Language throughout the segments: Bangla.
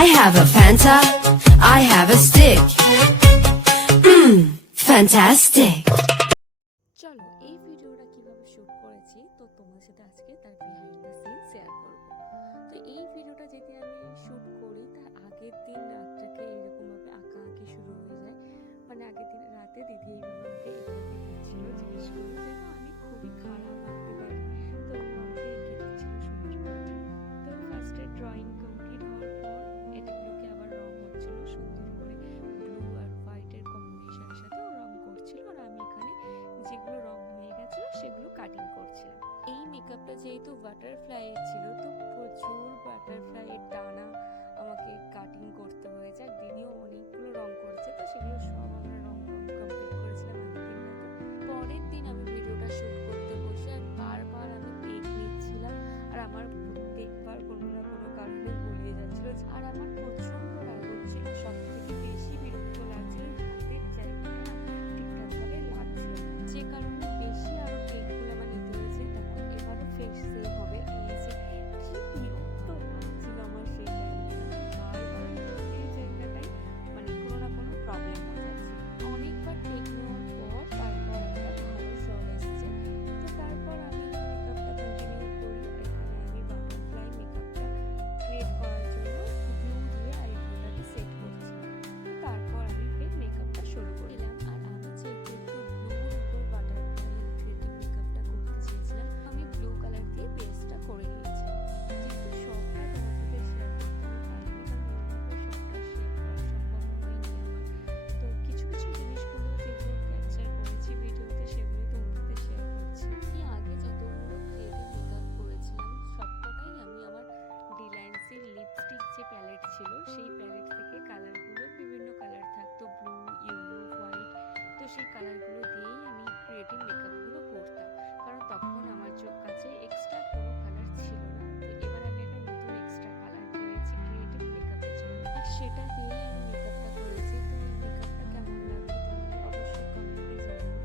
I have a Fanta, I have a stick. Fantastic. চলো এই ভিডিওটা কিভাবে শুট করেছি তো তোমার সাথে আজকে তার বিহাইন্ড দ্য সিন শেয়ার করব। তো এই ভিডিওটা যেদিন আমি শুট করি তার আগের দিন রাতটাকে এরকমভাবে আঁকাআঁকি শুরু হয়ে যায়। মানে আগের দিন রাতে দিদি এইভাবে এঁকেছিল জিনিসগুলো যেন আমি খুবই খারাপ আঁকতে পারি, তো আমাকে এঁকে দিচ্ছিল সুন্দর করে। তো ফার্স্টে ড্রয়িং কমপ্লিট হওয়ার পর এটাগুলোকে আবার রং হচ্ছিল সুন্দর করে, ব্লু আর হোয়াইটের কম্বিনেশনের সাথে ও রং করছিল, আর আমি এখানে যেগুলো রং হয়ে গেছিল সেগুলো কাটিং করছিলাম। এই মেকআপটা যেহেতু বাটারফ্লাই ছিল তো প্রচুর বাটারফ্লাইয়ের ডানা আমাকে কাটিং করতে হয়েছে, আর দিদিও অনেকগুলো রং করেছে, তো সেগুলো সব আমরা রং কমপ্লিট করেছিলাম আগের দিন রাতে। পরের দিন আমি ভিডিওটা শুট করতে বসে আর বারবার আমি টেক নিচ্ছিলাম, আর আমার প্রত্যেকবার কোনো না কোনো কারণে গুলিয়ে যাচ্ছিল, আর আমার প্রচন্ড রাগ হচ্ছিল। সব থেকে বেশি বিরক্ত লাগছিল হাতের জায়গাটা ঠিকঠাকভাবে লাগছিল না, যে কারণে বেশি আরো টেকগুলো আমার নিতে হয়েছে। তখন এবারও ফেস সেভ হবে, এই যে কি বিরক্ত লাগছিল আমার সেই টাইমে, বারবার এই জায়গাটাই মানে কোনো না কোনো প্রবলেম হয়ে যাচ্ছে। অনেকবার টেক নেওয়ার পর তারপর একটা ভালো শট এসছে, তো তারপর আমি মেকআপটা কন্টিনিউ করি। এখানে আমি বাটারফ্লাই মেকআপটা ক্রিয়েট করার জন্য গ্লু দিয়ে আইব্রোটাকে সেট করছি, তো তারপর আমি ফের মেকআপটা শুরু করলাম। আর আমি যেহেতু একটু ব্লুর উপর বাটারফ্লাই ক্রিয়েটিভ মেকআপটা করতে চেয়েছিলাম, আমি ব্লু কালার দিয়ে বেসটা করে নিয়েছিলাম। যেহেতু সবটা তোমার সাথে শেয়ার করতে পারিনি, কারণ সবটা শেয়ার করা সম্ভব হয়নি আমার, তো কিছু কিছু জিনিসগুলো যেগুলো ক্যাপচার করেছি ভিডিওতে সেগুলোই তোমার সাথে শেয়ার করছি। আমি আগে যতগুলো ক্রিয়েটিভ মেকআপ করেছিলাম সবকটাই আমি আমার ডিলাইন্সের লিপস্টিক যে প্যালেট ছিল সেই প্যালেট থেকে কালারগুলো বিভিন্ন কালার থাকতো, ব্লু, ইয়েলো, হোয়াইট, তো সেই কালারগুলো দিয়েই আমি ক্রিয়েটিভ মেকআপগুলো করতাম, কারণ তখন আমার কাছে এক্সট্রা কোনো কালার ছিল না। তো এবার আমি একটা নতুন এক্সট্রা কালার কিনেছি ক্রিয়েটিভ মেকআপের জন্য, আর সেটা দিয়েই আমি মেকআপটা করেছি। তো এই মেকআপটা কেমন লাগলো তোমরা অবশ্যই কমেন্টে জানিও।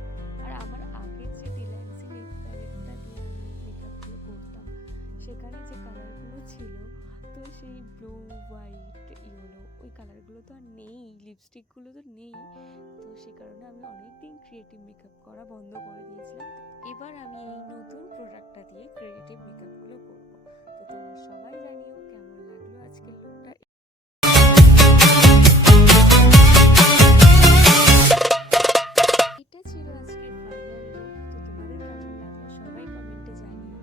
আর আমার আগের যে ডিলাইন্সি লিপ প্যালেটটা দিয়ে আমি মেকআপগুলো করতাম সেখানে যে কালারগুলো ছিল, তো সেই ব্লু, হোয়াইট, ইয়েলো ওই কালারগুলো তো আর নেই, লিপস্টিকগুলো তো নেই, তো সে কারণে আমি অনেকদিন ক্রিয়েটিভ মেকআপ করা বন্ধ করে দিয়েছিলাম। এবার আমি এই নতুন প্রোডাক্টটা দিয়ে ক্রিয়েটিভ মেকআপগুলো করবো। তো তোমরা সবাই জানিও কেমন লাগলো আজকের লুকটা। এটা ছিল আজকের ফাইনাল লুক, তো তোমাদের কেমন লাগলো সবাই কমেন্টে জানিও।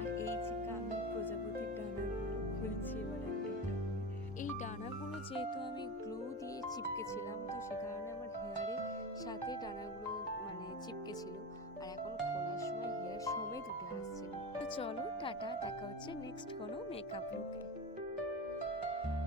আর এই যে আমি প্রজাপতির ডানাগুলো খুলছি এবার একটা একটা করে। এই ডানাগুলো যেহেতু আমি গ্লু দিয়ে চিপকেছিলাম, তো সে কারণে আমার হেয়ারের সাথে ডানাগুলো মানে চিপকেছিল, আর এখন খোলার সময় হেয়ার সমেত উঠে আসছে। তো চলো টাটা, দেখা হচ্ছে নেক্সট কোনো মেকআপ লুকে।